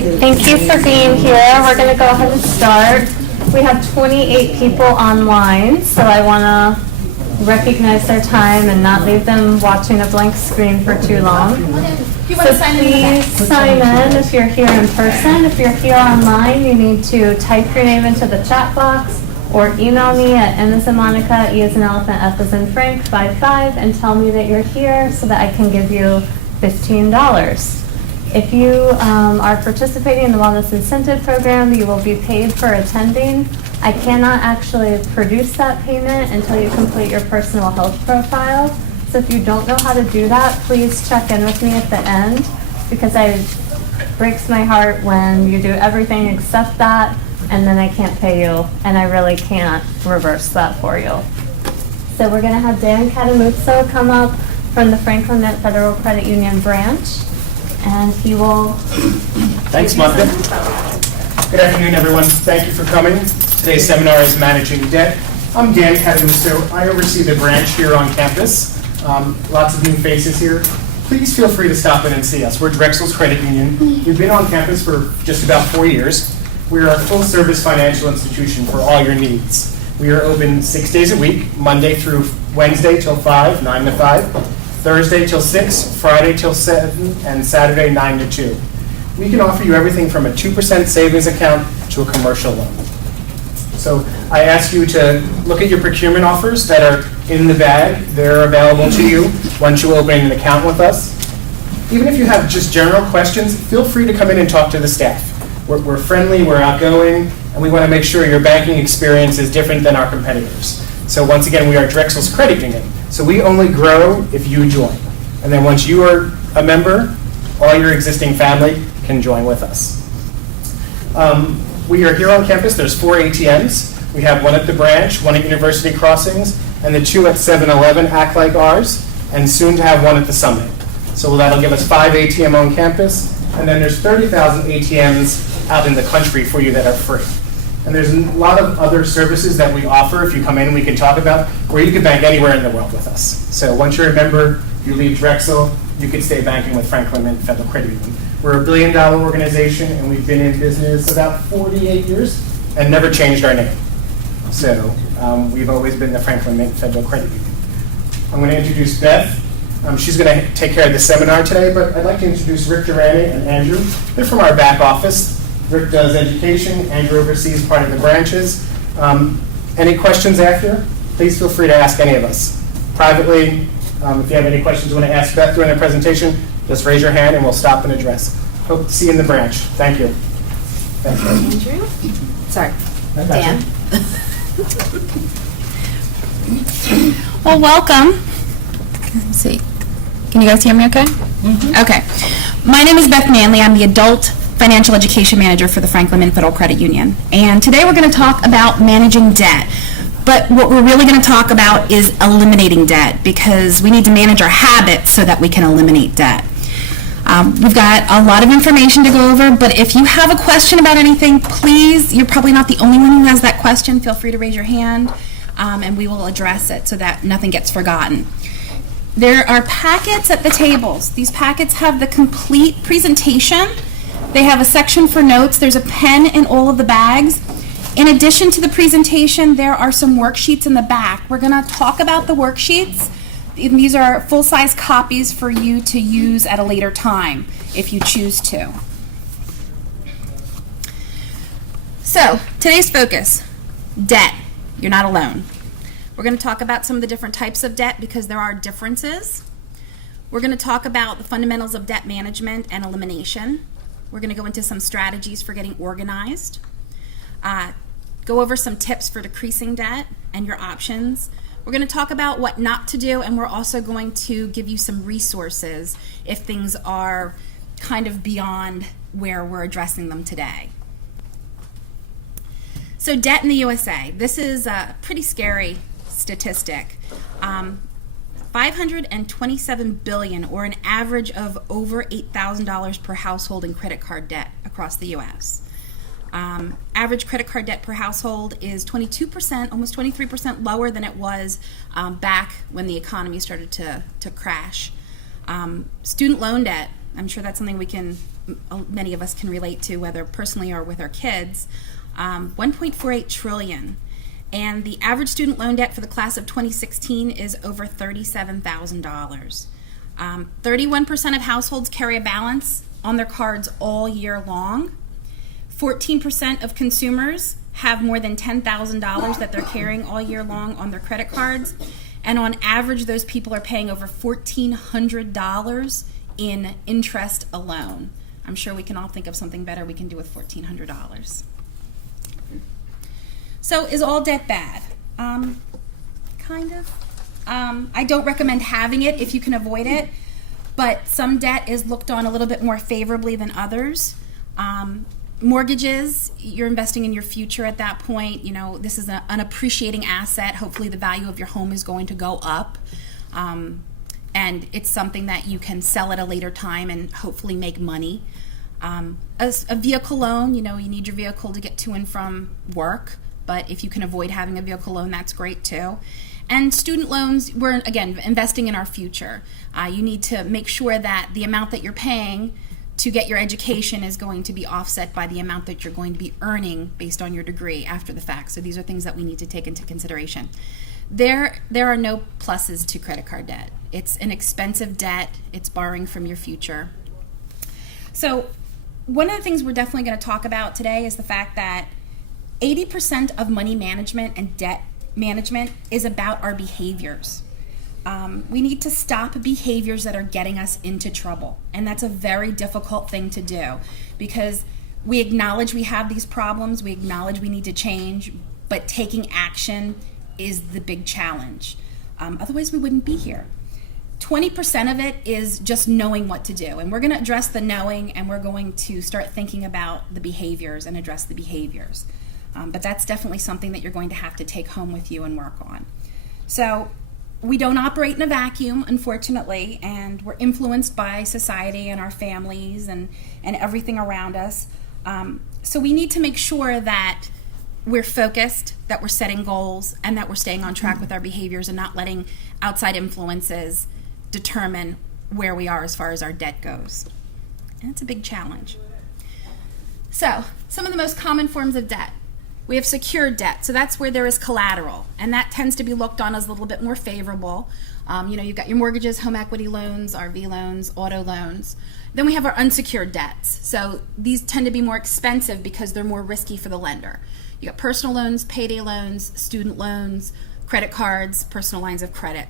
Great, thank you for being here. We're going to go ahead and start. We have 28 people online, so I want to recognize their time and not leave them watching a blank screen for too long. So please sign in if you're here in person. If you're here online, you need to type your name into the chat box or email me at M as in Monica, E as in Elephant, F as in Frank, 55, and tell me that you're here so that I can give you $15. If you are participating in the Wellness Incentive Program, you will be paid for attending. I cannot actually produce that payment until you complete your personal health profile. So if you don't know how to do that, please check in with me at the end, because it breaks my heart when you do everything except that and then I can't pay you, and I really can't reverse that for you. So we're going to have Dan Catamuzzo come up from the Franklin Mint Federal Credit Union branch, and he will... Thanks, Monica. Good afternoon, everyone. Thank you for coming. Today's seminar is Managing Debt. I'm Dan Catamuzzo. I oversee the branch here on campus. Lots of new faces here. Please feel free to stop in and see us. We're Drexel's Credit Union. We've been on campus for just about 4 years. We're a full-service financial institution for all your needs. We are open 6 days a week, Monday through Wednesday till 5, 9 to 5, Thursday till 6, Friday till 7, and Saturday 9 to 2. We can offer you everything from a 2% savings account to a commercial loan. So I ask you to look at your procurement offers that are in the bag. They're available to you once you open an account with us. Even if you have just general questions, feel free to come in and talk to the staff. We're friendly, we're outgoing, and we want to make sure your banking experience is different than our competitors. So once again, we are Drexel's Credit Union. So we only grow if you join. And then once you are a member, all your existing family can join with us. We are here on campus. There's 4 ATMs. We have one at the branch, one at University Crossings, and the 2 at 7-Eleven act like ours, and soon to have one at the Summit. So that'll give us 5 ATM on campus, and then there's 30,000 ATMs out in the country for you that are free. And there's a lot of other services that we offer. If you come in, we can talk about where you can bank anywhere in the world with us. So once you're a member, you leave Drexel, you can stay banking with Franklin Mint Federal Credit Union. We're a $1 billion organization, and we've been in business about 48 years and never changed our name. So we've always been the Franklin Mint Federal Credit Union. I'm going to introduce Beth. She's going to take care of the seminar today, but I'd like to introduce Rick Durante and Andrew. They're from our back office. Rick does education. Andrew oversees part of the branches. Any questions after? Please feel free to ask any of us. Privately, if you have any questions you want to ask Beth during the presentation, just raise your hand and we'll stop and address. Hope to see you in the branch. Thank you. Thanks, Andrew? Sorry, Dan. Well, welcome. Let's see. Can you guys hear me okay? Mm-hmm. Okay. My name is Beth Manley. I'm the Adult Financial Education Manager for the Franklin Mint Federal Credit Union. And today we're going to talk about managing debt. But what we're really going to talk about is eliminating debt, because we need to manage our habits so that we can eliminate debt. We've got a lot of information to go over, but if you have a question about anything, please, you're probably not the only one who has that question. Feel free to raise your hand, and we will address it so that nothing gets forgotten. There are packets at the tables. These packets have the complete presentation. They have a section for notes. There's a pen in all of the bags. In addition to the presentation, there are some worksheets in the back. We're going to talk about the worksheets. These are full-size copies for you to use at a later time if you choose to. So, today's focus, debt. You're not alone. We're going to talk about some of the different types of debt because there are differences. We're going to talk about the fundamentals of debt management and elimination. We're going to go into some strategies for getting organized. Go over some tips for decreasing debt and your options. We're going to talk about what not to do, and we're also going to give you some resources if things are kind of beyond where we're addressing them today. So debt in the USA. This is a pretty scary statistic. $527 billion, or an average of over $8,000 per household in credit card debt across the U.S. Average credit card debt per household is 22%, almost 23% lower than it was back when the economy started to crash. Student loan debt I'm sure that's something many of us can relate to, whether personally or with our kids. 1.48 trillion. And the average student loan debt for the class of 2016 is over $37,000. 31% of households carry a balance on their cards all year long. 14% of consumers have more than $10,000 that they're carrying all year long on their credit cards. And on average, those people are paying over $1,400 in interest alone. I'm sure we can all think of something better we can do with $1,400. So is all debt bad? Kind of. I don't recommend having it if you can avoid it, but some debt is looked on a little bit more favorably than others. Mortgages, you're investing in your future at that point. You know, this is an appreciating asset. Hopefully the value of your home is going to go up. And it's something that you can sell at a later time and hopefully make money. A vehicle loan, you know, you need your vehicle to get to and from work, but if you can avoid having a vehicle loan, that's great too. And student loans, we're, again, investing in our future. You need to make sure that the amount that you're paying to get your education is going to be offset by the amount that you're going to be earning based on your degree after the fact. So these are things that we need to take into consideration. There are no pluses to credit card debt. It's an expensive debt. It's borrowing from your future. So one of the things we're definitely going to talk about today is the fact that 80% of money management and debt management is about our behaviors. We need to stop behaviors that are getting us into trouble. And that's a very difficult thing to do because we acknowledge we have these problems, we acknowledge we need to change, but taking action is the big challenge. Otherwise, we wouldn't be here. 20% of it is just knowing what to do. And we're going to address the knowing, and we're going to start thinking about the behaviors and address the behaviors. But that's definitely something that you're going to have to take home with you and work on. So we don't operate in a vacuum, unfortunately, and we're influenced by society and our families and everything around us. So we need to make sure that we're focused, that we're setting goals, and that we're staying on track with our behaviors and not letting outside influences determine where we are as far as our debt goes. And it's a big challenge. So, some of the most common forms of debt. We have secured debt, so that's where there is collateral, and that tends to be looked on as a little bit more favorable. You've got your mortgages, home equity loans, RV loans, auto loans. Then we have our unsecured debts. So these tend to be more expensive because they're more risky for the lender. You got personal loans, payday loans, student loans, credit cards, personal lines of credit.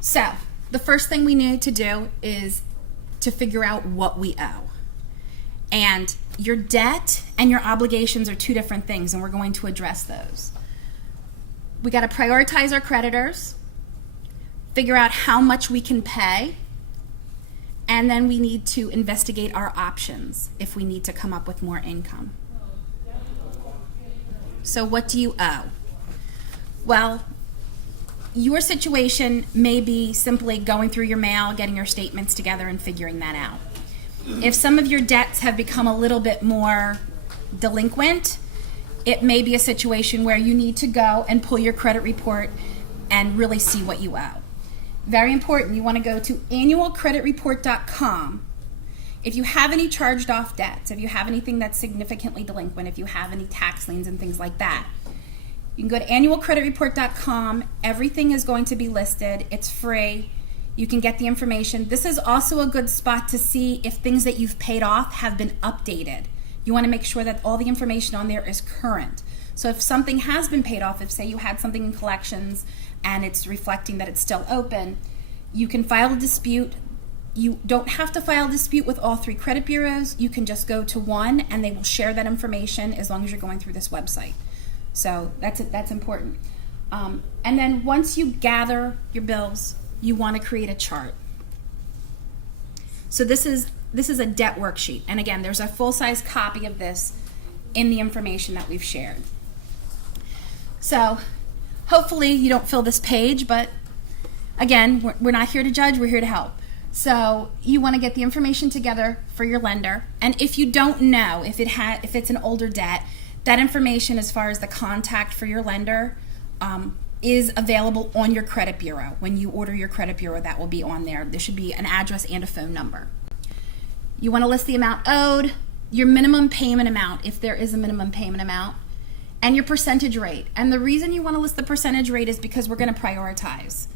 So the first thing we need to do is to figure out what we owe. And your debt and your obligations are two different things, and we're going to address those. We got to prioritize our creditors, figure out how much we can pay, and then we need to investigate our options if we need to come up with more income. So what do you owe? Well, your situation may be simply going through your mail, getting your statements together, and figuring that out. If some of your debts have become a little bit more delinquent, it may be a situation where you need to go and pull your credit report and really see what you owe. Very important, you want to go to annualcreditreport.com. If you have any charged off debts, if you have anything that's significantly delinquent, if you have any tax liens and things like that, you can go to annualcreditreport.com. Everything is going to be listed. It's free. You can get the information. This is also a good spot to see if things that you've paid off have been updated. You want to make sure that all the information on there is current. So if something has been paid off, if say you had something in collections and it's reflecting that it's still open, you can file a dispute. You don't have to file a dispute with all three credit bureaus. You can just go to one and they will share that information as long as you're going through this website. So that's important. And then once you gather your bills, you want to create a chart. So this is a debt worksheet. And again, there's a full-size copy of this in the information that we've shared. So hopefully you don't fill this page, but again, we're not here to judge, we're here to help. So you want to get the information together for your lender. And if you don't know, if it's an older debt, that information as far as the contact for your lender is available on your credit bureau. When you order your credit bureau, that will be on there. There should be an address and a phone number. You want to list the amount owed, your minimum payment amount, if there is a minimum payment amount, and your percentage rate. And the reason you want to list the percentage rate is because we're going to prioritize.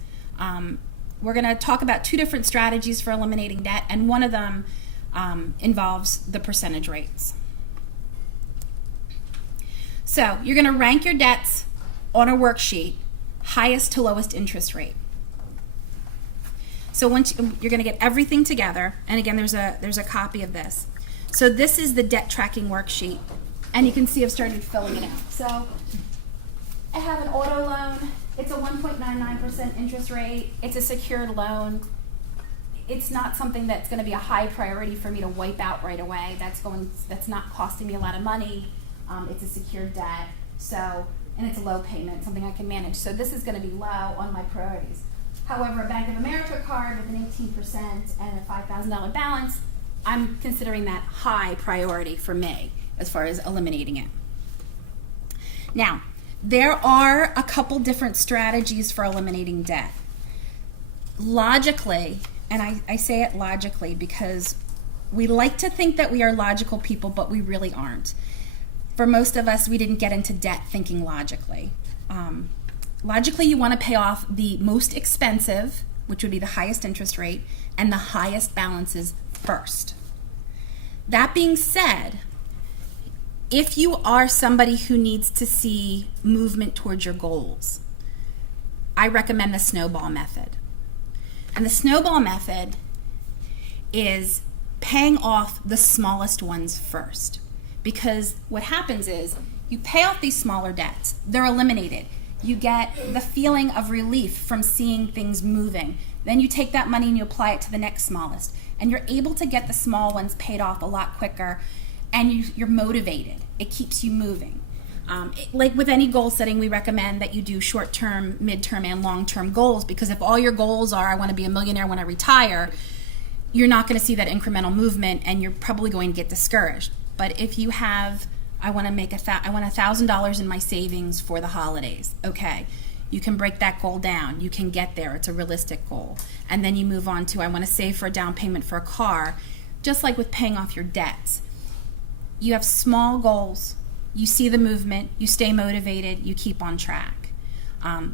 We're going to talk about two different strategies for eliminating debt, and one of them involves the percentage rates. So you're going to rank your debts on a worksheet, highest to lowest interest rate. So once you're going to get everything together, and again, there's a copy of this. So this is the debt tracking worksheet, and you can see I've started filling it out. So I have an auto loan. It's a 1.99% interest rate. It's a secured loan. It's not something that's going to be a high priority for me to wipe out right away. That's not costing me a lot of money. It's a secured debt. So, and it's a low payment, something I can manage. So this is going to be low on my priorities. However, a Bank of America card with an 18% and a $5,000 balance, I'm considering that high priority for me as far as eliminating it. Now, there are a couple different strategies for eliminating debt. Logically, and I say it logically because we like to think that we are logical people, but we really aren't. For most of us, we didn't get into debt thinking logically. Logically, you want to pay off the most expensive, which would be the highest interest rate, and the highest balances first. That being said, if you are somebody who needs to see movement towards your goals, I recommend the snowball method. And the snowball method is paying off the smallest ones first. Because what happens is you pay off these smaller debts, they're eliminated. You get the feeling of relief from seeing things moving. Then you take that money and you apply it to the next smallest. And you're able to get the small ones paid off a lot quicker, and you're motivated. It keeps you moving. Like with any goal setting, we recommend that you do short-term, mid-term, and long-term goals, because if all your goals are, I want to be a millionaire when I retire, you're not going to see that incremental movement, and you're probably going to get discouraged. But if you have, I want $1,000 in my savings for the holidays, okay, you can break that goal down. You can get there. It's a realistic goal. And then you move on to, I want to save for a down payment for a car, just like with paying off your debts. You have small goals. You see the movement. You stay motivated. You keep on track.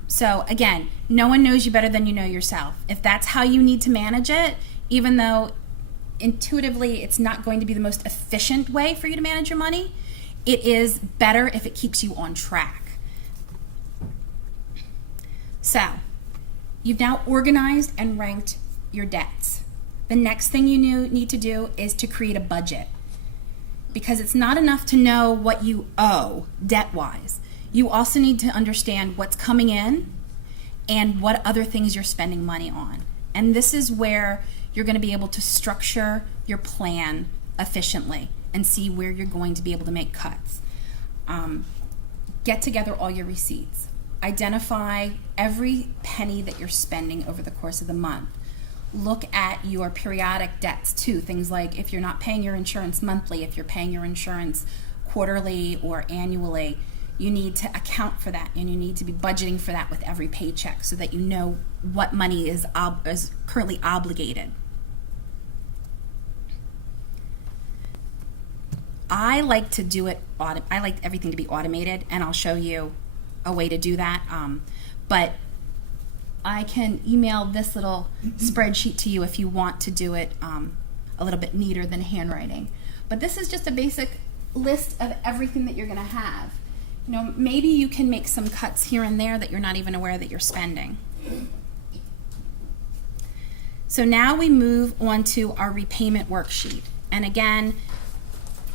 So again, no one knows you better than you know yourself. If that's how you need to manage it, even though intuitively it's not going to be the most efficient way for you to manage your money, it is better if it keeps you on track. So, you've now organized and ranked your debts. The next thing you need to do is to create a budget. Because it's not enough to know what you owe debt-wise. You also need to understand what's coming in and what other things you're spending money on. And this is where you're going to be able to structure your plan efficiently and see where you're going to be able to make cuts. Get together all your receipts. Identify every penny that you're spending over the course of the month. Look at your periodic debts too. Things like if you're not paying your insurance monthly, if you're paying your insurance quarterly or annually, you need to account for that, and you need to be budgeting for that with every paycheck so that you know what money is currently obligated. I like to do it. I like everything to be automated, and I'll show you a way to do that. But I can email this little spreadsheet to you if you want to do it a little bit neater than handwriting. But this is just a basic list of everything that you're going to have. You know, maybe you can make some cuts here and there that you're not even aware that you're spending. So now we move on to our repayment worksheet. And again,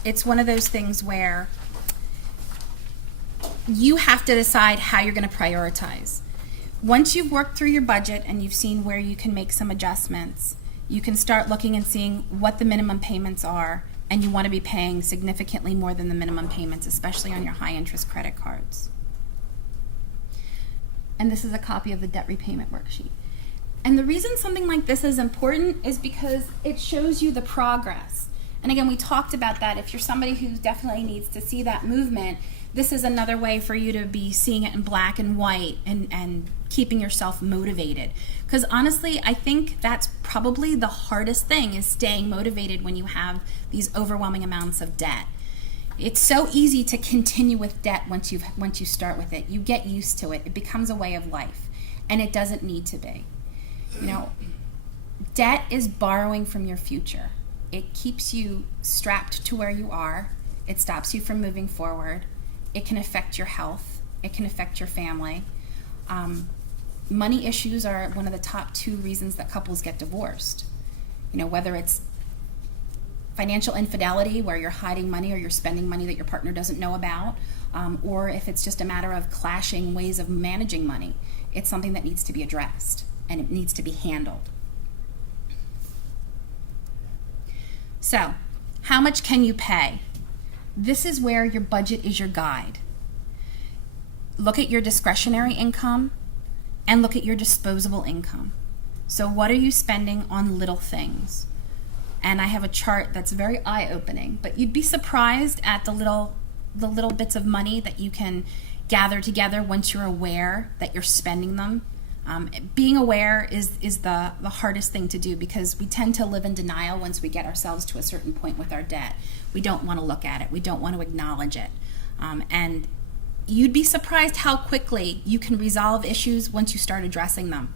it's one of those things where you have to decide how you're going to prioritize. Once you've worked through your budget and you've seen where you can make some adjustments, you can start looking and seeing what the minimum payments are, and you want to be paying significantly more than the minimum payments, especially on your high interest credit cards. And this is a copy of the debt repayment worksheet. And the reason something like this is important is because it shows you the progress. And again, we talked about that. If you're somebody who definitely needs to see that movement, this is another way for you to be seeing it in black and white and keeping yourself motivated. Because honestly, I think that's probably the hardest thing, is staying motivated when you have these overwhelming amounts of debt. It's so easy to continue with debt once you start with it. You get used to it. It becomes a way of life, and it doesn't need to be. You know, debt is borrowing from your future. It keeps you strapped to where you are. It stops you from moving forward. It can affect your health. It can affect your family. Money issues are one of the top 2 reasons that couples get divorced. You know, whether it's financial infidelity, where you're hiding money or you're spending money that your partner doesn't know about, or if it's just a matter of clashing ways of managing money. It's something that needs to be addressed, and it needs to be handled. So, how much can you pay? This is where your budget is your guide. Look at your discretionary income and look at your disposable income. So what are you spending on little things? And I have a chart that's very eye-opening, but you'd be surprised at the little bits of money that you can gather together once you're aware that you're spending them. Being aware is the hardest thing to do, because we tend to live in denial once we get ourselves to a certain point with our debt. We don't want to look at it. We don't want to acknowledge it. And you'd be surprised how quickly you can resolve issues once you start addressing them.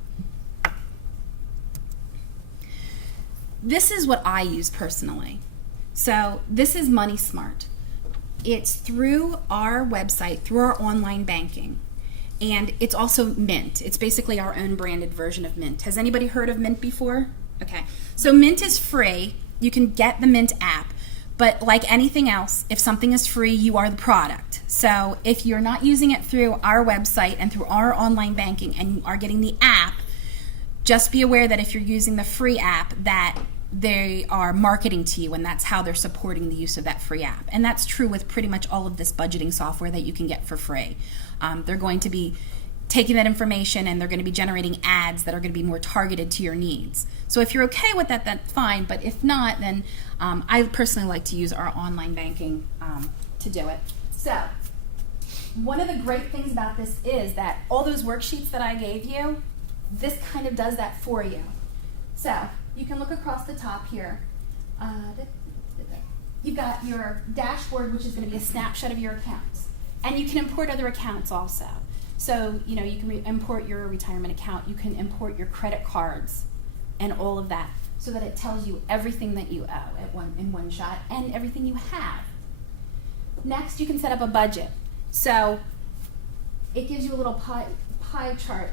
This is what I use personally. So this is Money Smart. It's through our website, through our online banking. And it's also Mint. It's basically our own branded version of Mint. Has anybody heard of Mint before? Okay. So Mint is free. You can get the Mint app. But like anything else, if something is free, you are the product. So if you're not using it through our website and through our online banking and you are getting the app, just be aware that if you're using the free app, that they are marketing to you, and that's how they're supporting the use of that free app. And that's true with pretty much all of this budgeting software that you can get for free. They're going to be taking that information and they're going to be generating ads that are going to be more targeted to your needs. So if you're okay with that, that's fine. But if not, then I personally like to use our online banking to do it. So one of the great things about this is that all those worksheets that I gave you, this kind of does that for you. So you can look across the top here. You've got your dashboard, which is going to be a snapshot of your accounts. And you can import other accounts also. So, you know, you can import your retirement account. You can import your credit cards and all of that, so that it tells you everything that you owe in one shot and everything you have. Next, you can set up a budget. So it gives you a little pie chart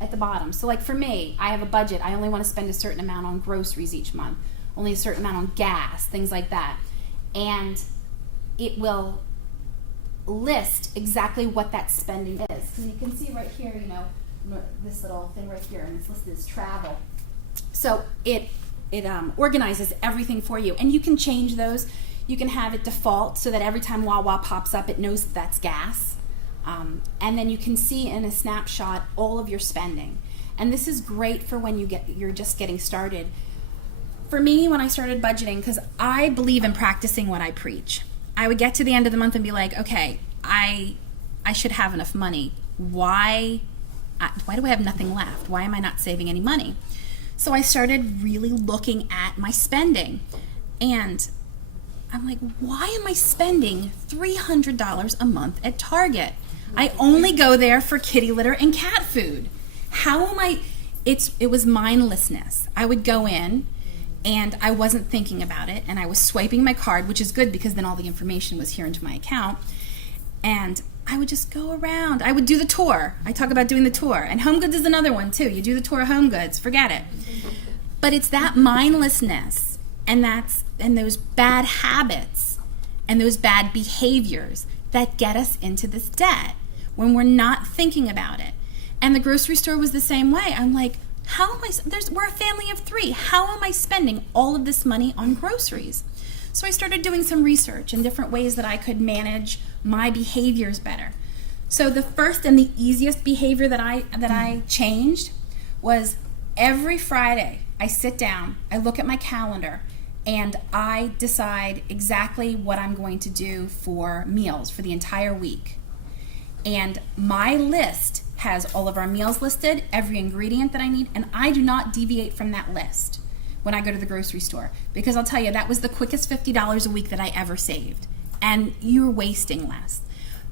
at the bottom. So like for me, I have a budget. I only want to spend a certain amount on groceries each month, only a certain amount on gas, things like that. And it will list exactly what that spending is. So you can see right here, you know, this little thing right here, and it's listed as travel. So it organizes everything for you, and you can change those. You can have it default so that every time Wawa pops up, it knows that that's gas. And then you can see in a snapshot all of your spending. And this is great for when you're just getting started. For me, when I started budgeting, because I believe in practicing what I preach, I would get to the end of the month and be like, okay, I should have enough money. Why do I have nothing left? Why am I not saving any money? So I started really looking at my spending, and I'm like, why am I spending $300 a month at Target? I only go there for kitty litter and cat food. How am I? It was mindlessness. I would go in, and I wasn't thinking about it, and I was swiping my card, which is good because then all the information was here into my account, and I would just go around. I would do the tour. I talk about doing the tour, and Home Goods is another one too. You do the tour of Home Goods, forget it. But it's that mindlessness and those bad habits and those bad behaviors that get us into this debt when we're not thinking about it. And the grocery store was the same way. I'm like, we're a family of 3. How am I spending all of this money on groceries? So I started doing some research and different ways that I could manage my behaviors better. So the first and the easiest behavior that I changed was every Friday I sit down, I look at my calendar, and I decide exactly what I'm going to do for meals for the entire week. And my list has all of our meals listed, every ingredient that I need, and I do not deviate from that list when I go to the grocery store. Because I'll tell you, that was the quickest $50 a week that I ever saved. And you're wasting less.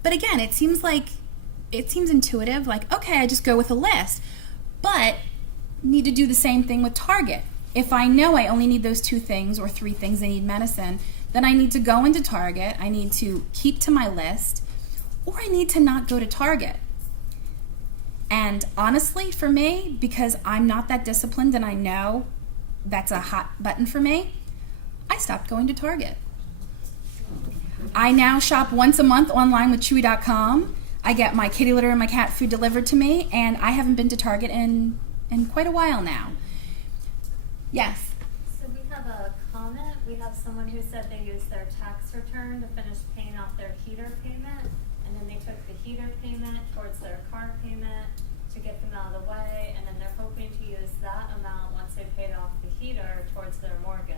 But again, it seems intuitive, like, okay, I just go with a list. But need to do the same thing with Target. If I know I only need those 2 things or 3 things, I need medicine, then I need to go into Target, I need to keep to my list, or I need to not go to Target. And honestly, for me, because I'm not that disciplined and I know that's a hot button for me, I stopped going to Target. I now shop once a month online with Chewy.com. I get my kitty litter and my cat food delivered to me, and I haven't been to Target in quite a while now. Yes? So we have a comment. We have someone who said they used their tax return to finish paying off their heater payment, and then they took the heater payment towards their car payment to get them out of the way, and then they're hoping to use that amount once they paid off the heater towards their mortgage.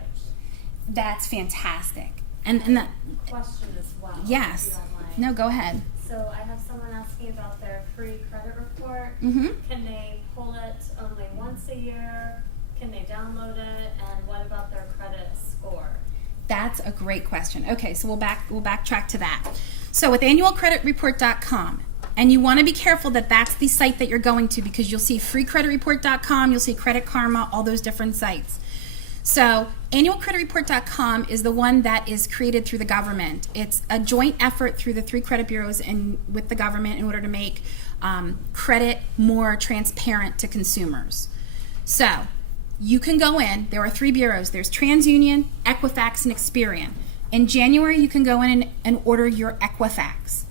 That's fantastic. And that Question as well. Yes. If you don't mind. No, go ahead. So I have someone asking about their free credit report. Mm-hmm. Can they pull it only once a year? Can they download it? And what about their credit score? That's a great question. Okay, so we'll backtrack to that. So with annualcreditreport.com, and you want to be careful that that's the site that you're going to, because you'll see freecreditreport.com, you'll see Credit Karma, all those different sites. So annualcreditreport.com is the one that is created through the government. It's a joint effort through the 3 credit bureaus and with the government in order to make credit more transparent to consumers. So you can go in, there are 3 bureaus. There's TransUnion, Equifax, and Experian. In January, you can go in and order your Equifax.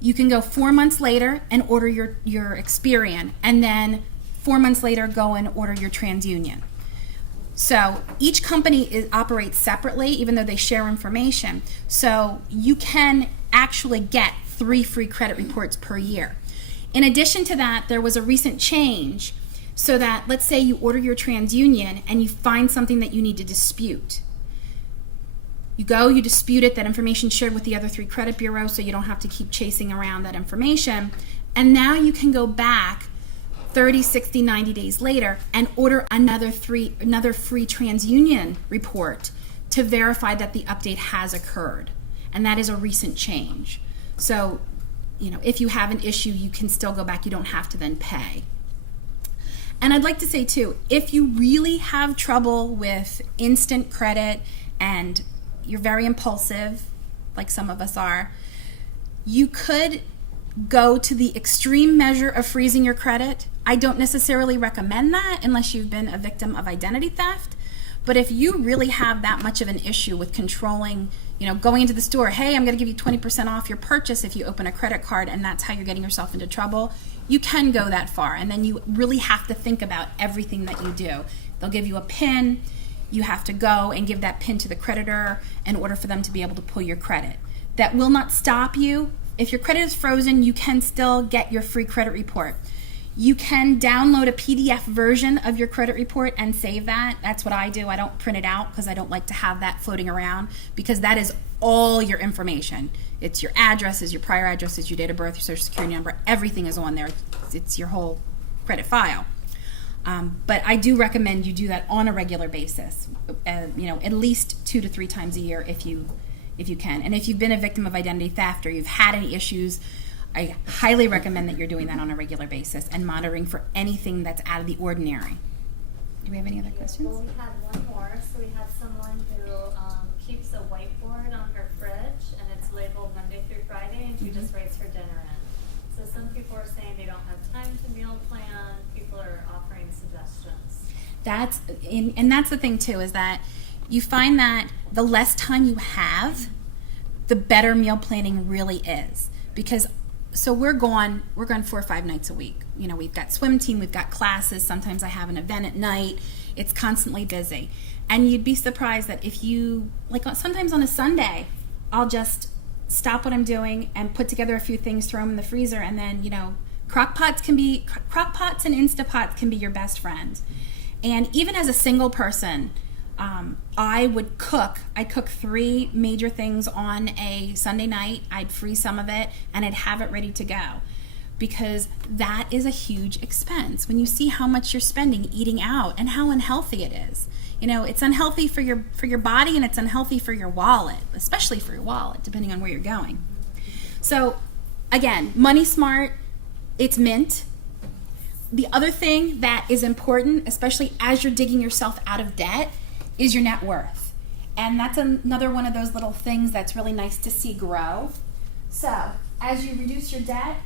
You can go 4 months later and order your Experian, and then 4 months later go and order your TransUnion. So each company operates separately, even though they share information. So you can actually get 3 free credit reports per year. In addition to that, there was a recent change so that, let's say you order your TransUnion and you find something that you need to dispute. You go, you dispute it, that information shared with the other 3 credit bureaus, so you don't have to keep chasing around that information. And now you can go back 30, 60, 90 days later and order another free TransUnion report to verify that the update has occurred. And that is a recent change. So, if you have an issue, you can still go back. You don't have to then pay. And I'd like to say too, if you really have trouble with instant credit and you're very impulsive, like some of us are, you could go to the extreme measure of freezing your credit. I don't necessarily recommend that unless you've been a victim of identity theft. But if you really have that much of an issue with controlling, going into the store, hey, I'm going to give you 20% off your purchase if you open a credit card, and that's how you're getting yourself into trouble, you can go that far. And then you really have to think about everything that you do. They'll give you a PIN. You have to go and give that PIN to the creditor in order for them to be able to pull your credit. That will not stop you. If your credit is frozen, you can still get your free credit report. You can download a PDF version of your credit report and save that. That's what I do. I don't print it out because I don't like to have that floating around, because that is all your information. It's your addresses, your prior addresses, your date of birth, your social security number. Everything is on there. It's your whole credit file. But I do recommend you do that on a regular basis, at least 2 to 3 times a year if you can. And if you've been a victim of identity theft or you've had any issues, I highly recommend that you're doing that on a regular basis and monitoring for anything that's out of the ordinary. Do we have any other questions? Well, we had one more. So we had someone who keeps a whiteboard on her fridge, and it's labeled Monday through Friday, and she just writes her dinner in. So some people are saying they don't have time to meal plan. People are offering suggestions. That's the thing too, is that you find that the less time you have, the better meal planning really is. Because we're gone 4 or 5 nights a week. We've got swim team, we've got classes, sometimes I have an event at night. It's constantly busy. And you'd be surprised that if you, sometimes on a Sunday, I'll just stop what I'm doing and put together a few things, throw them in the freezer, and then, crock pots and Instapots can be your best friends. And even as a single person, I would cook. I'd cook 3 major things on a Sunday night. I'd freeze some of it, and I'd have it ready to go. Because that is a huge expense. When you see how much you're spending eating out and how unhealthy it is. You know, it's unhealthy for your body, and it's unhealthy for your wallet, especially for your wallet, depending on where you're going. So, again, money smart, it's mint. The other thing that is important, especially as you're digging yourself out of debt, is your net worth. And that's another one of those little things that's really nice to see grow. So, as you reduce your debt,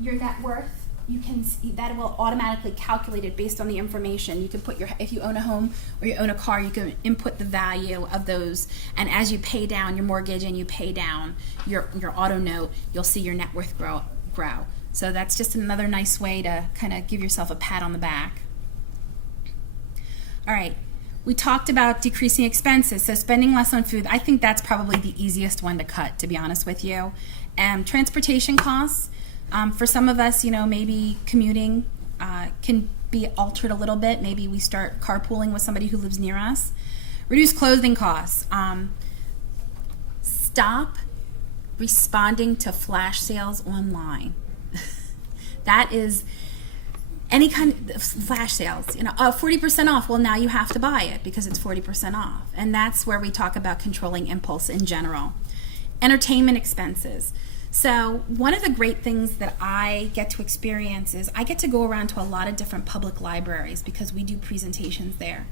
your net worth, you can see that will automatically calculate it based on the information. You can put if you own a home or you own a car, you can input the value of those, and as you pay down your mortgage and you pay down your auto note, you'll see your net worth grow. So that's just another nice way to kind of give yourself a pat on the back. All right, we talked about decreasing expenses, so spending less on food. I think that's probably the easiest one to cut, to be honest with you. Transportation costs. For some of us, maybe commuting can be altered a little bit. Maybe we start carpooling with somebody who lives near us. Reduce clothing costs. Stop responding to flash sales online. That is any kind of flash sales. 40% off. Well, now you have to buy it because it's 40% off. And that's where we talk about controlling impulse in general. Entertainment expenses. So one of the great things that I get to experience is I get to go around to a lot of different public libraries because we do presentations there.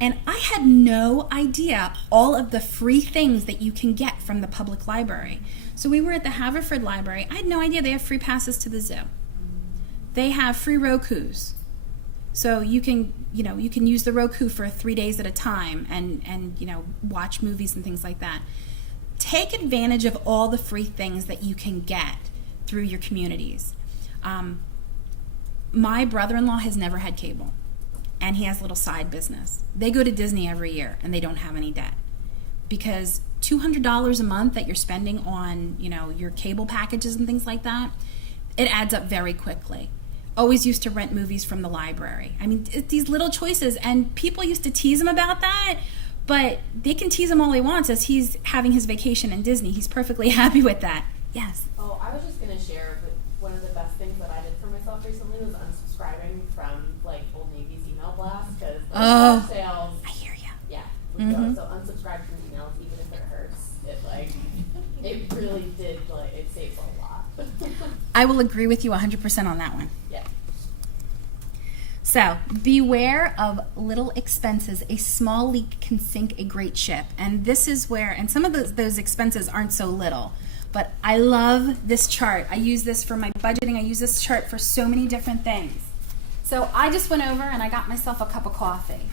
And I had no idea all of the free things that you can get from the public library. So we were at the Haverford Library. I had no idea they have free passes to the zoo. They have free Rokus. So you can use the Roku for 3 days at a time and watch movies and things like that. Take advantage of all the free things that you can get through your communities. My brother-in-law has never had cable, and he has a little side business. They go to Disney every year, and they don't have any debt. Because $200 a month that you're spending on, your cable packages and things like that, it adds up very quickly. Always used to rent movies from the library. I mean, it's these little choices, and people used to tease him about that, but they can tease him all they want as he's having his vacation in Disney. He's perfectly happy with that. Yes? Oh, I was just going to share that one of the best things that I did for myself recently was unsubscribing from, Old Navy's email blast, because flash sales... I hear you. Yeah. Mm-hmm. So unsubscribe from emails, even if it hurts. It really did, it saves a lot. I will agree with you 100% on that one. Yeah. So, beware of little expenses. A small leak can sink a great ship. And this is where, and some of those expenses aren't so little, but I love this chart. I use this for my budgeting. I use this chart for so many different things. So I just went over and I got myself a cup of coffee.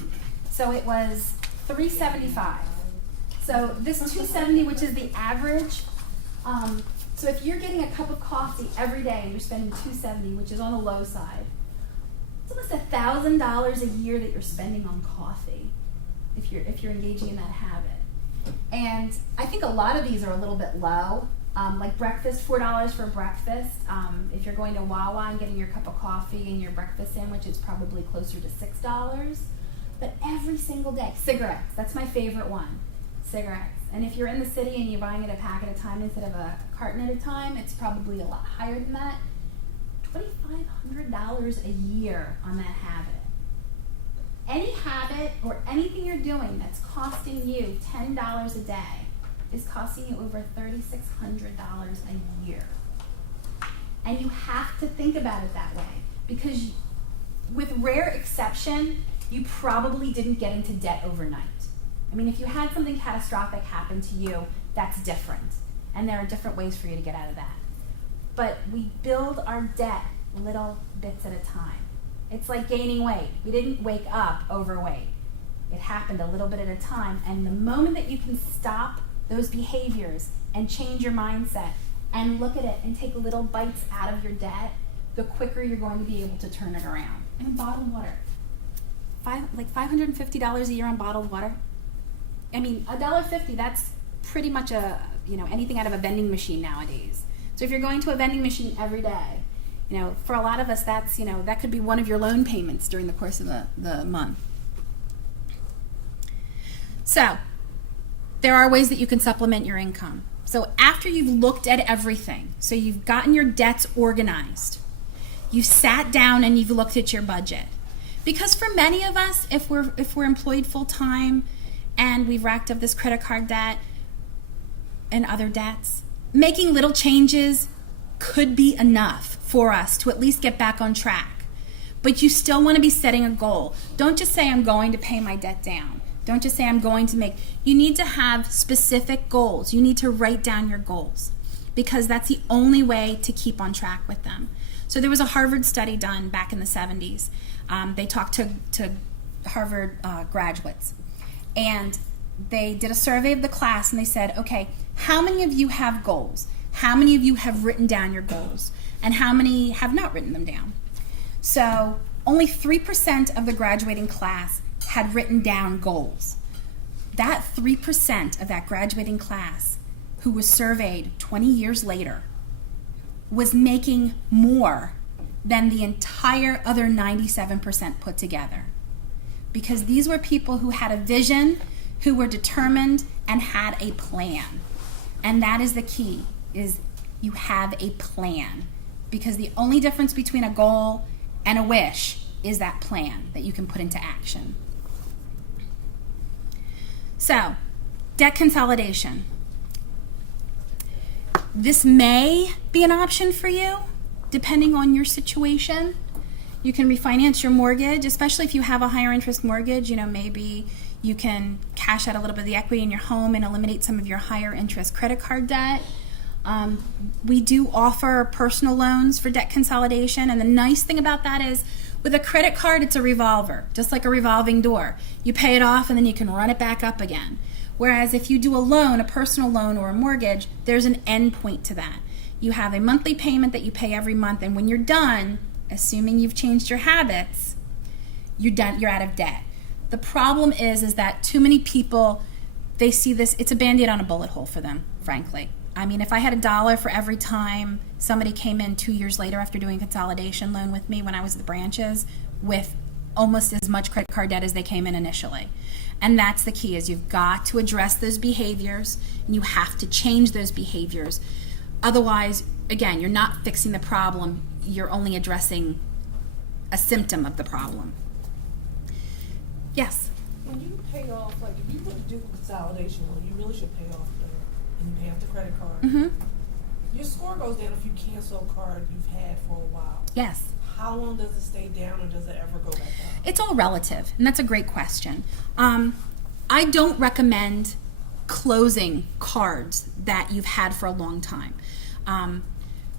So it was $3.75. So this $2.70, which is the average. So if you're getting a cup of coffee every day and you're spending $2.70, which is on the low side, it's almost $1,000 a year that you're spending on coffee if you're engaging in that habit. And I think a lot of these are a little bit low. Like breakfast, $4 for breakfast. If you're going to Wawa and getting your cup of coffee and your breakfast sandwich, it's probably closer to $6. But every single day, cigarettes, that's my favorite one, cigarettes. And if you're in the city and you're buying it a pack at a time instead of a carton at a time, it's probably a lot higher than that. $2,500 a year on that habit. Any habit or anything you're doing that's costing you $10 a day is costing you over $3,600 a year. And you have to think about it that way because with rare exception, you probably didn't get into debt overnight. I mean, if you had something catastrophic happen to you, that's different. And there are different ways for you to get out of that. But we build our debt little bits at a time. It's like gaining weight. We didn't wake up overweight. It happened a little bit at a time. And the moment that you can stop those behaviors and change your mindset and look at it and take little bites out of your debt, the quicker you're going to be able to turn it around. And bottled water. $550 a year on bottled water. I mean, $1.50, that's pretty much anything out of a vending machine nowadays. So if you're going to a vending machine every day, for a lot of us, that's, that could be one of your loan payments during the course of the month. So, there are ways that you can supplement your income. So after you've looked at everything, so you've gotten your debts organized, you've sat down and you've looked at your budget. Because for many of us, if we're employed full-time and we've racked up this credit card debt and other debts, making little changes could be enough for us to at least get back on track. But you still want to be setting a goal. Don't just say, I'm going to pay my debt down. Don't just say, I'm going to make. You need to have specific goals. You need to write down your goals because that's the only way to keep on track with them. So there was a Harvard study done back in the 70s. They talked to Harvard graduates, and they did a survey of the class, and they said, okay, how many of you have goals? How many of you have written down your goals? And how many have not written them down? So only 3% of the graduating class had written down goals. That 3% of that graduating class who was surveyed 20 years later was making more than the entire other 97% put together. Because these were people who had a vision, who were determined, and had a plan. And that is the key, is you have a plan. Because the only difference between a goal and a wish is that plan that you can put into action. So, debt consolidation. This may be an option for you, depending on your situation. You can refinance your mortgage, especially if you have a higher interest mortgage. Maybe you can cash out a little bit of the equity in your home and eliminate some of your higher interest credit card debt. We do offer personal loans for debt consolidation, and the nice thing about that is with a credit card, it's a revolver, just like a revolving door. You pay it off and then you can run it back up again. Whereas if you do a loan, a personal loan or a mortgage, there's an end point to that. You have a monthly payment that you pay every month, and when you're done, assuming you've changed your habits, you're done, you're out of debt. The problem is that too many people, they see this, it's a Band-Aid on a bullet hole for them, frankly. I mean, if I had $1 for every time somebody came in 2 years later after doing a consolidation loan with me when I was at the branches with almost as much credit card debt as they came in initially. And that's the key, is you've got to address those behaviors and you have to change those behaviors. Otherwise, again, you're not fixing the problem, you're only addressing a symptom of the problem. Yes? When you pay off, like if you were to do a consolidation loan, you really should pay off and you pay off the credit card. Mm-hmm. Your score goes down if you cancel a card you've had for a while. Yes. How long does it stay down, or does it ever go back up? It's all relative, and that's a great question. I don't recommend closing cards that you've had for a long time.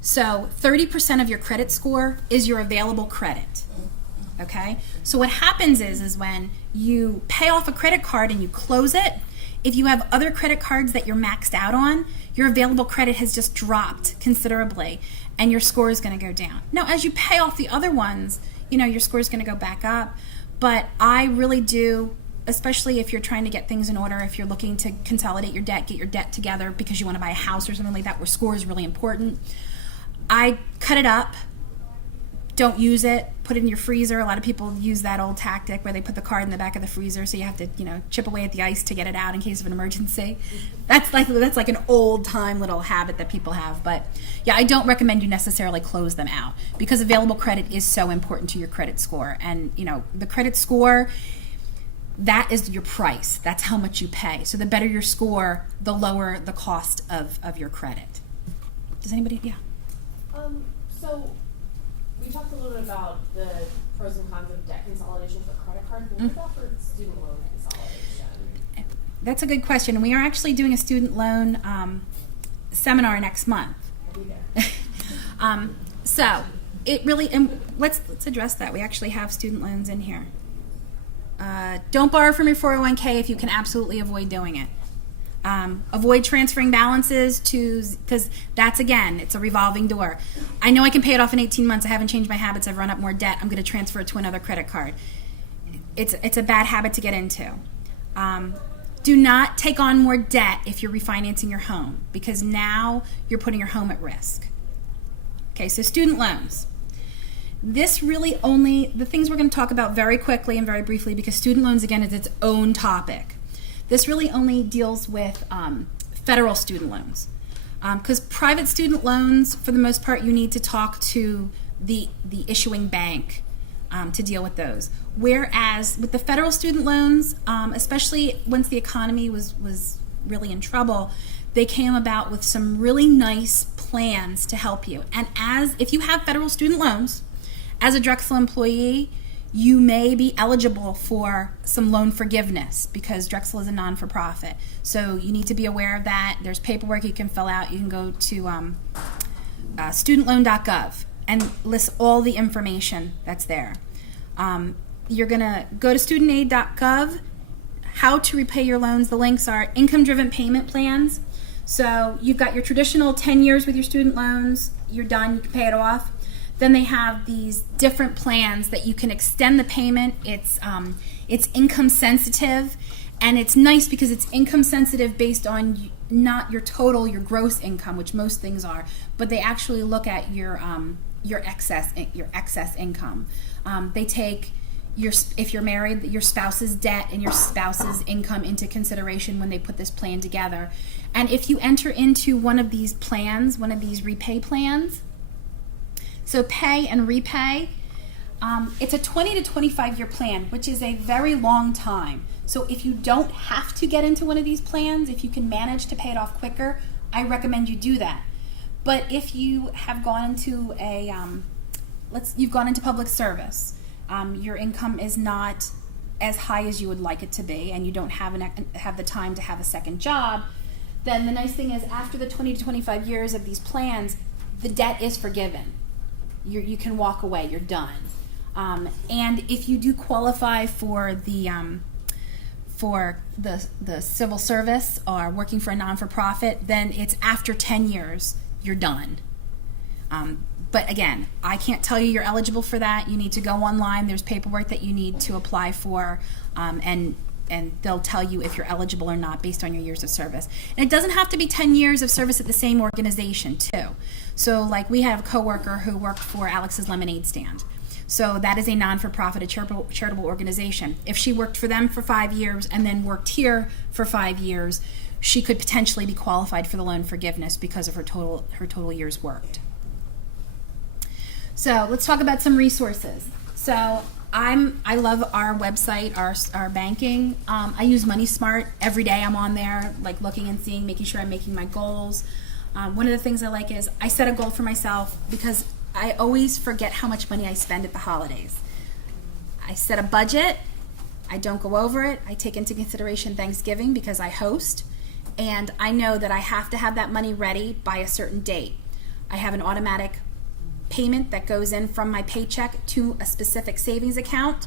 So 30% of your credit score is your available credit. Okay? So what happens is when you pay off a credit card and you close it, if you have other credit cards that you're maxed out on, your available credit has just dropped considerably and your score is going to go down. Now, as you pay off the other ones, your score is going to go back up. But I really do, especially if you're trying to get things in order, if you're looking to consolidate your debt, get your debt together because you want to buy a house or something like that where score is really important, I cut it up. Don't use it. Put it in your freezer. A lot of people use that old tactic where they put the card in the back of the freezer, so you have to, chip away at the ice to get it out in case of an emergency. That's like an old time little habit that people have. But yeah, I don't recommend you necessarily close them out because available credit is so important to your credit score. And the credit score, that is your price. That's how much you pay. So the better your score, the lower the cost of your credit. Does anybody? Yeah. So we talked a little bit about the pros and cons of debt consolidation for credit cards. What about for student loan consolidation? That's a good question. We are actually doing a student loan seminar next month. I'll be there. So it really, and let's address that. We actually have student loans in here. Don't borrow from your 401k if you can absolutely avoid doing it. Avoid transferring balances because that's, again, it's a revolving door. I know I can pay it off in 18 months. I haven't changed my habits. I've run up more debt. I'm going to transfer it to another credit card. It's a bad habit to get into. Do not take on more debt if you're refinancing your home because now you're putting your home at risk. Okay, so student loans. This really only, the things we're going to talk about very quickly and very briefly because student loans, again, is its own topic. This really only deals with federal student loans. Because private student loans, for the most part, you need to talk to the issuing bank to deal with those. Whereas with the federal student loans, especially once the economy was really in trouble, they came about with some really nice plans to help you. And if you have federal student loans, as a Drexel employee, you may be eligible for some loan forgiveness because Drexel is a non-for-profit. So you need to be aware of that. There's paperwork you can fill out. You can go to studentloan.gov and list all the information that's there. You're going to go to studentaid.gov, how to repay your loans. The links are income-driven payment plans. So you've got your traditional 10 years with your student loans. You're done. You can pay it off. Then they have these different plans that you can extend the payment. It's income sensitive, and it's nice because it's income sensitive based on not your gross income, which most things are, but they actually look at your excess income. They take if you're married, your spouse's debt and your spouse's income into consideration when they put this plan together. And if you enter into one of these plans, one of these repay plans, so pay and repay, it's a 20 to 25 year plan, which is a very long time. So if you don't have to get into one of these plans, if you can manage to pay it off quicker, I recommend you do that. But if you have gone into you've gone into public service, your income is not as high as you would like it to be, and you don't have the time to have a second job, then the nice thing is after the 20 to 25 years of these plans, the debt is forgiven. You can walk away. You're done. And if you do qualify for the civil service or working for a non-for-profit, then it's after 10 years you're done. But again, I can't tell you you're eligible for that. You need to go online. There's paperwork that you need to apply for, and they'll tell you if you're eligible or not based on your years of service. And it doesn't have to be 10 years of service at the same organization too. So like we have a coworker who worked for Alex's Lemonade Stand. So that is a non-for-profit, a charitable organization. If she worked for them for 5 years and then worked here for 5 years, she could potentially be qualified for the loan forgiveness because of her total years worked. So let's talk about some resources. So I love our website, our banking. I use Money Smart every day. I'm on there, like looking and seeing, making sure I'm making my goals. One of the things I like is I set a goal for myself because I always forget how much money I spend at the holidays. I set a budget. I don't go over it. I take into consideration Thanksgiving because I host, and I know that I have to have that money ready by a certain date. I have an automatic payment that goes in from my paycheck to a specific savings account,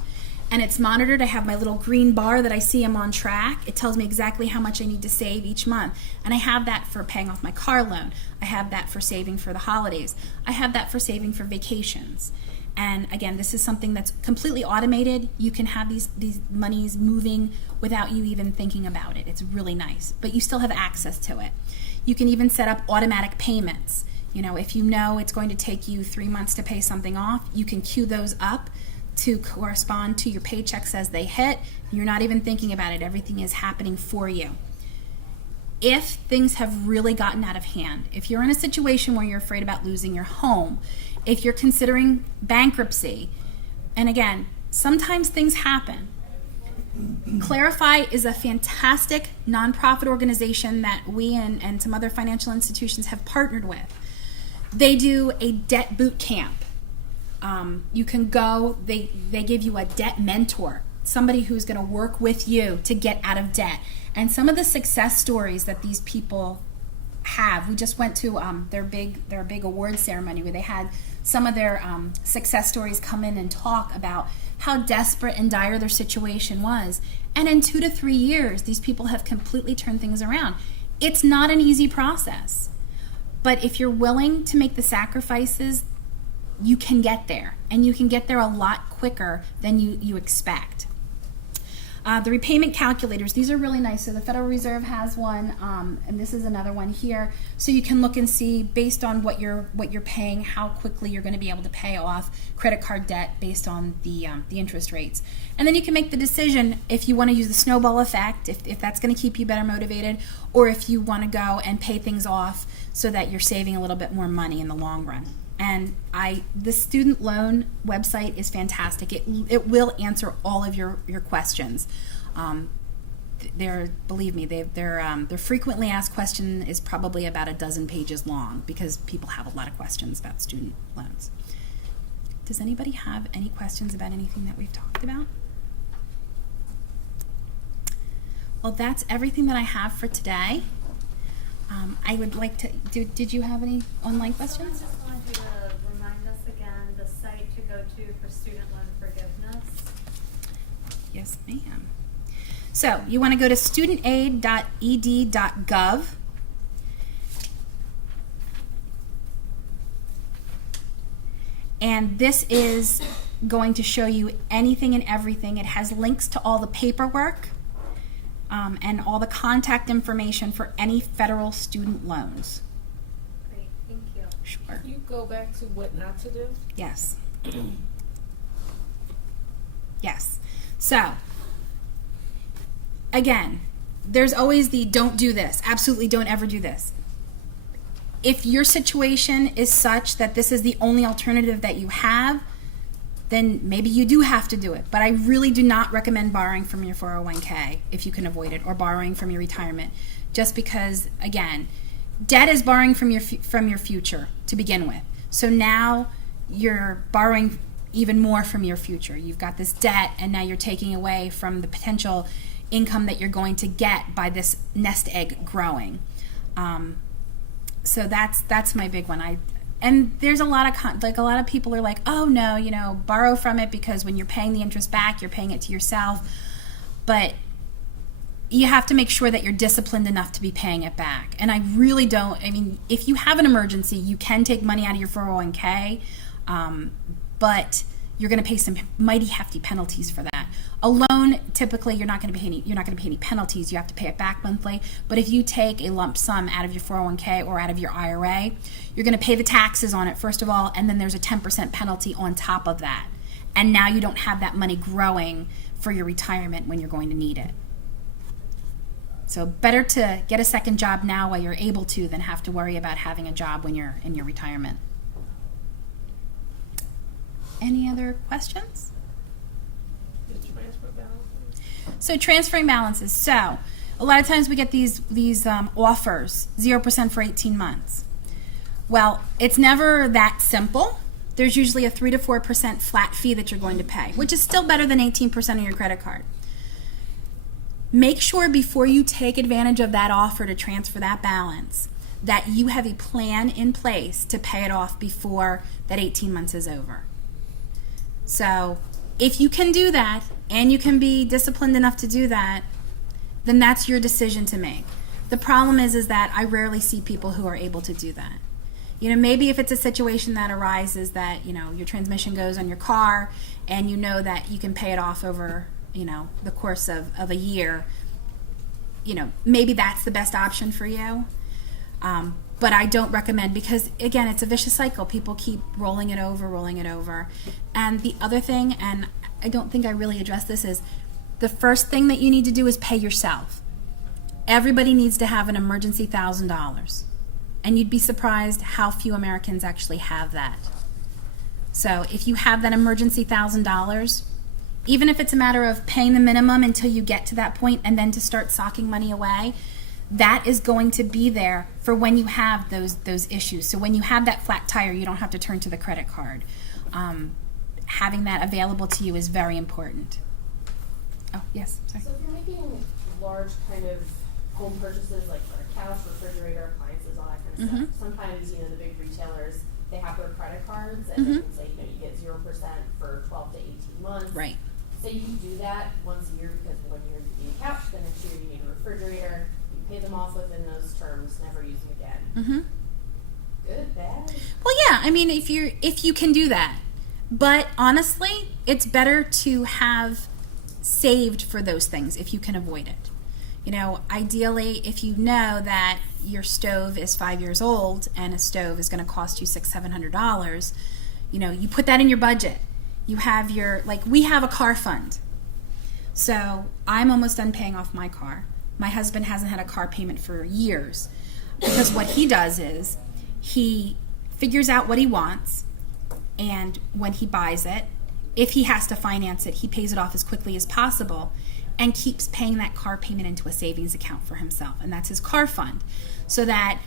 and it's monitored. I have my little green bar that I see I'm on track. It tells me exactly how much I need to save each month, and I have that for paying off my car loan. I have that for saving for the holidays. I have that for saving for vacations. And again, this is something that's completely automated. You can have these monies moving without you even thinking about it. It's really nice, but you still have access to it. You can even set up automatic payments. You know, if you know it's going to take you 3 months to pay something off, you can queue those up to correspond to your paychecks as they hit. You're not even thinking about it. Everything is happening for you. If things have really gotten out of hand, if you're in a situation where you're afraid about losing your home, if you're considering bankruptcy, and again, sometimes things happen. Clarify is a fantastic nonprofit organization that we and some other financial institutions have partnered with. They do a debt boot camp. You can go, they give you a debt mentor, somebody who's going to work with you to get out of debt. And some of the success stories that these people have, we just went to their big award ceremony where they had some of their success stories come in and talk about how desperate and dire their situation was. And in 2 to 3 years, these people have completely turned things around. It's not an easy process. But if you're willing to make the sacrifices, you can get there. And you can get there a lot quicker than you expect. The repayment calculators, these are really nice. So the Federal Reserve has one, and this is another one here. So you can look and see, based on what you're paying, how quickly you're going to be able to pay off credit card debt based on the interest rates. And then you can make the decision if you want to use the snowball effect, if that's going to keep you better motivated, or if you want to go and pay things off so that you're saving a little bit more money in the long run. And the student loan website is fantastic. It will answer all of your questions. Believe me, their frequently asked question is probably about a dozen pages long because people have a lot of questions about student loans. Does anybody have any questions about anything that we've talked about? Well, that's everything that I have for today. I would like to, did you have any online questions? Someone just wanted you to remind us again the site to go to for student loan forgiveness. Yes, ma'am. So you want to go to studentaid.ed.gov. And this is going to show you anything and everything. It has links to all the paperwork and all the contact information for any federal student loans. Great, thank you. Sure. You go back to what not to do? Yes. Yes. So, again, there's always the don't do this. Absolutely don't ever do this. If your situation is such that this is the only alternative that you have, then maybe you do have to do it. But I really do not recommend borrowing from your 401k if you can avoid it, or borrowing from your retirement, just because, again, debt is borrowing from your future to begin with. So now you're borrowing even more from your future. You've got this debt, and now you're taking away from the potential income that you're going to get by this nest egg growing. So that's my big one. And there's a lot of a lot of people are like, oh no, borrow from it because when you're paying the interest back, you're paying it to yourself. But you have to make sure that you're disciplined enough to be paying it back. And I really don't. I mean, if you have an emergency, you can take money out of your 401k, but you're going to pay some mighty hefty penalties for that. A loan, typically, you're not going to pay any penalties. You have to pay it back monthly. But if you take a lump sum out of your 401k or out of your IRA, you're going to pay the taxes on it first of all, and then there's a 10% penalty on top of that. And now you don't have that money growing for your retirement when you're going to need it. So better to get a second job now while you're able to than have to worry about having a job when you're in your retirement. Any other questions? The transfer balances? So transferring balances. So a lot of times we get these offers, 0% for 18 months. Well, it's never that simple. There's usually a 3 to 4% flat fee that you're going to pay, which is still better than 18% on your credit card. Make sure before you take advantage of that offer to transfer that balance that you have a plan in place to pay it off before that 18 months is over. So if you can do that and you can be disciplined enough to do that, then that's your decision to make. The problem is that I rarely see people who are able to do that. Maybe if it's a situation that arises that, your transmission goes on your car and you know that you can pay it off over, the course of a year, maybe that's the best option for you. But I don't recommend, because again, it's a vicious cycle. People keep rolling it over. And the other thing, and I don't think I really addressed this, is the first thing that you need to do is pay yourself. Everybody needs to have an emergency $1,000. And you'd be surprised how few Americans actually have that. So if you have that emergency $1,000, even if it's a matter of paying the minimum until you get to that point and then to start socking money away, that is going to be there for when you have those issues. So when you have that flat tire, you don't have to turn to the credit card. Having that available to you is very important. Oh, yes, sorry. So if you're making large kind of home purchases, like for a couch, refrigerator, appliances, all that kind of stuff, sometimes, the big retailers, they have their credit cards and they can say, you get 0% for 12 to 18 months. Right. Say you do that once a year because 1 year you need a couch, the next year you need a refrigerator, you pay them off within those terms, never use them again. Good, bad? Well, yeah, I mean, if you can do that. But honestly, it's better to have saved for those things if you can avoid it. You know, ideally, if you know that your stove is 5 years old and a stove is going to cost you $600-700, you know, you put that in your budget. You have your, like, we have a car fund. So I'm almost done paying off my car. My husband hasn't had a car payment for years because what he does is he figures out what he wants, and when he buys it, if he has to finance it, he pays it off as quickly as possible and keeps paying that car payment into a savings account for himself, and that's his car fund. So that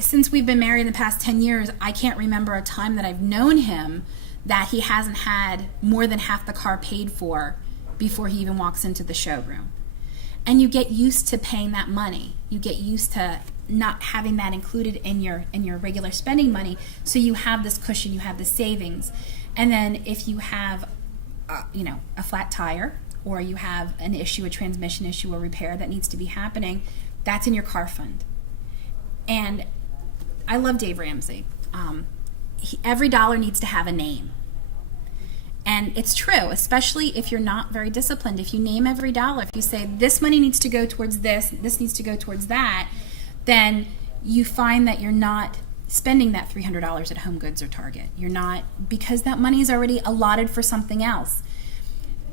since we've been married in the past 10 years, I can't remember a time that I've known him that he hasn't had more than half the car paid for before he even walks into the showroom. And you get used to paying that money. You get used to not having that included in your regular spending money, so you have this cushion, you have the savings. And then if you have a flat tire, or you have an issue, a transmission issue, or repair that needs to be happening, that's in your car fund. And I love Dave Ramsey. Every dollar needs to have a name. And it's true, especially if you're not very disciplined. If you name every dollar, if you say this money needs to go towards this needs to go towards that, then you find that you're not spending that $300 at Home Goods or Target. You're not, because that money is already allotted for something else.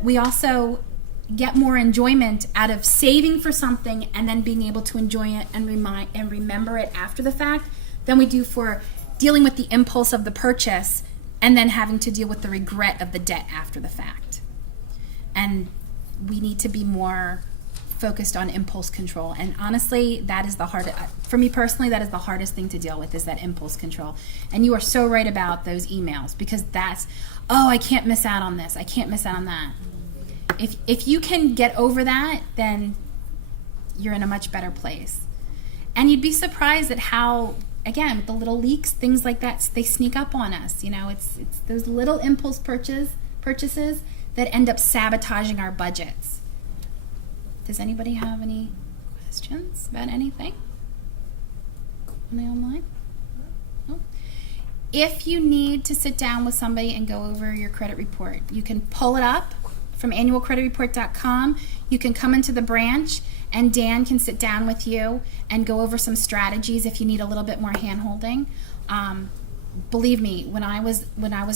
We also get more enjoyment out of saving for something and then being able to enjoy it and remember it after the fact than we do for dealing with the impulse of the purchase and then having to deal with the regret of the debt after the fact. And we need to be more focused on impulse control. And honestly, that is the hardest, for me personally, that is the hardest thing to deal with, is that impulse control. And you are so right about those emails, because that's, oh, I can't miss out on this, I can't miss out on that. If you can get over that, then you're in a much better place. And you'd be surprised at how, again, with the little leaks, things like that, they sneak up on us. You know, it's those little impulse purchases that end up sabotaging our budgets. Does anybody have any questions about anything on the online? No? If you need to sit down with somebody and go over your credit report, you can pull it up from annualcreditreport.com. You can come into the branch and Dan can sit down with you and go over some strategies if you need a little bit more hand-holding. Believe me, when I was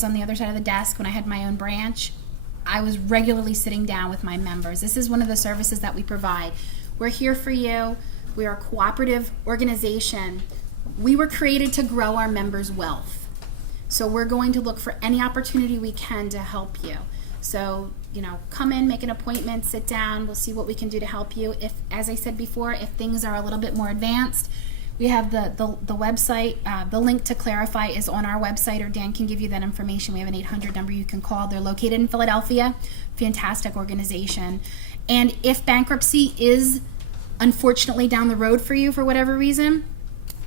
on the other side of the desk, when I had my own branch, I was regularly sitting down with my members. This is one of the services that we provide. We're here for you. We are a cooperative organization. We were created to grow our members' wealth. So we're going to look for any opportunity we can to help you. So, you know, come in, make an appointment, sit down. We'll see what we can do to help you. If, as I said before, if things are a little bit more advanced, we have the website. The link to Clarify is on our website, or Dan can give you that information. We have an 800 number you can call. They're located in Philadelphia. Fantastic organization. And if bankruptcy is unfortunately down the road for you for whatever reason,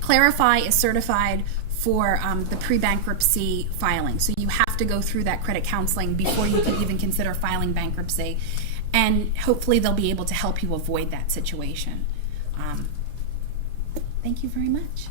Clarify is certified for the pre-bankruptcy filing. So you have to go through that credit counseling before you can even consider filing bankruptcy. And hopefully they'll be able to help you avoid that situation. Thank you very much.